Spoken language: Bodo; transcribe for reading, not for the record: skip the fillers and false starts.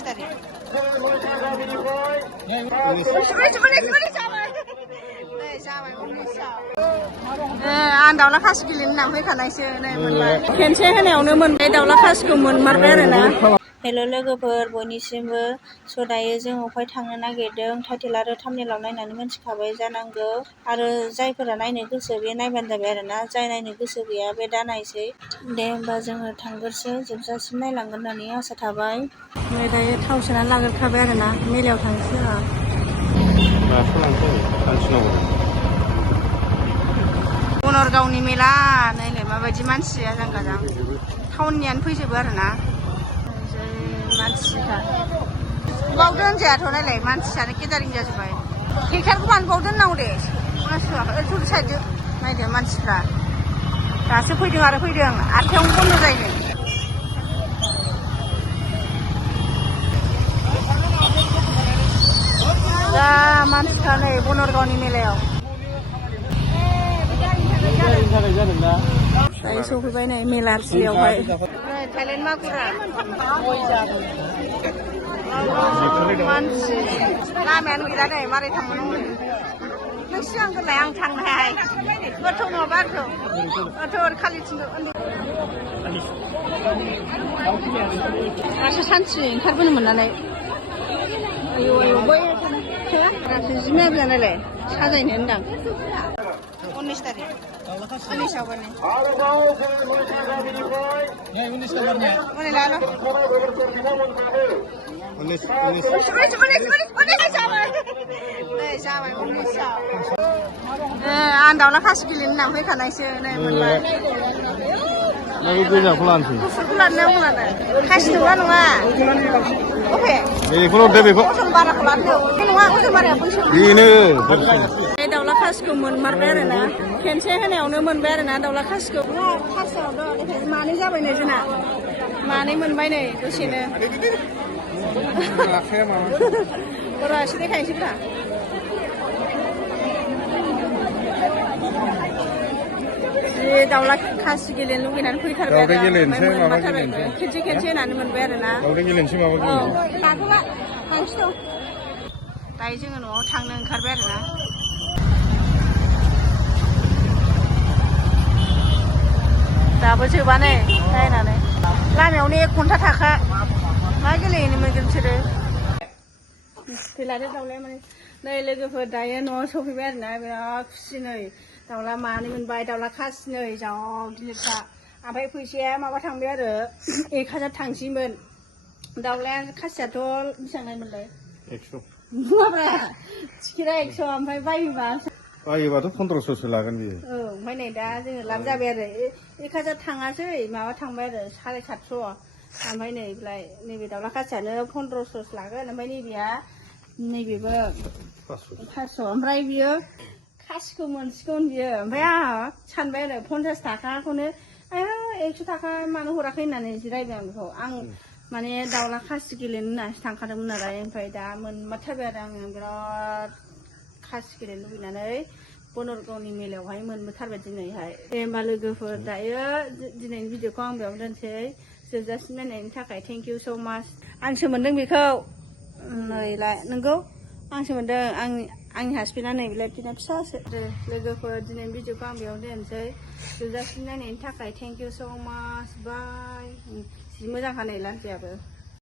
19 तारिख आं दाउला खासि गेलेनो होनना फैखानायसो नै मोनबाय खेनसे होनायावनो मोनबाय दाउला खासिखौ मोनमारबाय आरो ना। हेल' लोगोफोर बयनिसिमबो स' दायो जों अफाय थांनो नागिरदों टाइटेल आरो थाम्बनेइलाव नायनानै मिन्थिखाबाय जानांगौ आरो जायफोरा नायनो गोसो बे नायबानो जाबाय आरो ना जाय नायनो गोसो गैया बे दा नायसै दे होमबा जोङो थांग्रोसै जोबजासिम नायलांगोन होननानै आसा थाबाय। ओमफ्राय दायो थाव सोनानै लाग्रोखाबाय आरो ना मेलायाव थांसै आंहा बनरगावनि मेला नायलाय माबायदि मानसि आजां गाजां टाउननियानो फैजोबो आरो ना मानसिखा बाव दोनजायाथ' नायलाय मानसियानो केटारिं जाजोब्बाय टेक्टारखौ मानो बाव दोननांगौ दे ओरै साइडजों नायदो मानसिफ्रा दासो फैदों आरो फैदों 8टायावनो बन्द' जायो। दा मानसिफ्रा नै बनरगावनि मेलायाव दायो सफैबाय नै मेला थिलियावहाय थाइलेण्ड मागुरा मानसि लामायानो गैला नै मारै थांनांगौ नों सिगां गोरलाय आं थांनो हाया गोथौ नङाबा आरोखौ गोथौ खालिथिंबो दासो सानसे ओंखारबोनो मोननानै आयौ आयौ बै दासो जि माबला नायलाय साजायनो होनदां 19 तारिख 19 आवबो आं दाउला खासि गेलेनो होनना फैखानायसो नै मोनबाय गुफुरखौ लानो नांगौ खासि नङा नङा अफे बेखौ अजन बाराखौ लानो बे नङा अजन बाराया बेनो दाउला खासिखौ मोनमारबाय आरो ना खेनसे होनायावनो मोनबाय आरो ना दाउला खासिखौ मानै जाबाय नै जोंना मानै मोनबाय नै दसेनो र' एसे देखायनोसैब्रा दाउला खासि गेलेनो लुगैनानै फैथारबाय आरो मोनमारथारबाय खेनसे होनानै मोनबाय आरो ना दायो जोङो न'आव थांनो ओंखारबाय आरो ना दाबो जोबा नै नायनानै लामायावनो 1 घन्टा थाखा मा गेलेहैनो मोनगोन बिसोरो फैलादो दाउलाया माने नै लोगोफोर दायो न'आव सफैबाय आरो ना बिराद खुसि नै दाउला मानै मोनबाय दाउला खासि नै जा गिलिरखा ओमफ्राय फैसाया माबा थांबाय आरो 1000 थांसैमोन दाउलाया खासियाथ' बेसेबां नायमोनलाय 100 माब्रा टिकेटआ 100 ओमफ्राय बायोबाथ' 1500सो लागोन बियो ओमफ्राय नै दा जोङो लाब जाबाय आरो 1000 थाङासै माबा थांबाय आरो 750 ओमफ्राय नैबे दाउला खासियानो 1500सो लागोन ओमफ्राय नैबेबो 500 ओमफ्राय बियो खासिखौ मोनसिगोन बियो ओमफ्राय आंहा सानबाय आरो 50 थाखाखौनो 100 थाखा मानो हराखै होननानै जिरायबाय आं बेखौ आं माने दाउला खासि गेलेनो होननासो थांखादोंमोन नालाय ओमफ्राय दा मोनमारथारबाय आरो आङो बिराद खासि गेलेनो लुबैनानै बनरगावनि मेलायावहाय मोनबोथारबाय दिनैहाय दे होमबा लोगोफोर दायो दिनैनि भिडिअखौ आं बेयावनो दोनसै जोबजासिम नायनायनि थाखाय थेंक इउ स' माच आंसो मोनदों बेखौ नैलाय नोंगौ आंसो मोनदों आंनि हासबेन्डआ नै बिलाय बिदिनो फिसासो लोगोफोर दिनैनि भिडिअखौ आं बेयावनो दोनसै जोबजासिम नायनायनि थाखाय थेंक इउ स' माच बाय जि मोजांखा नै लान्जायाबो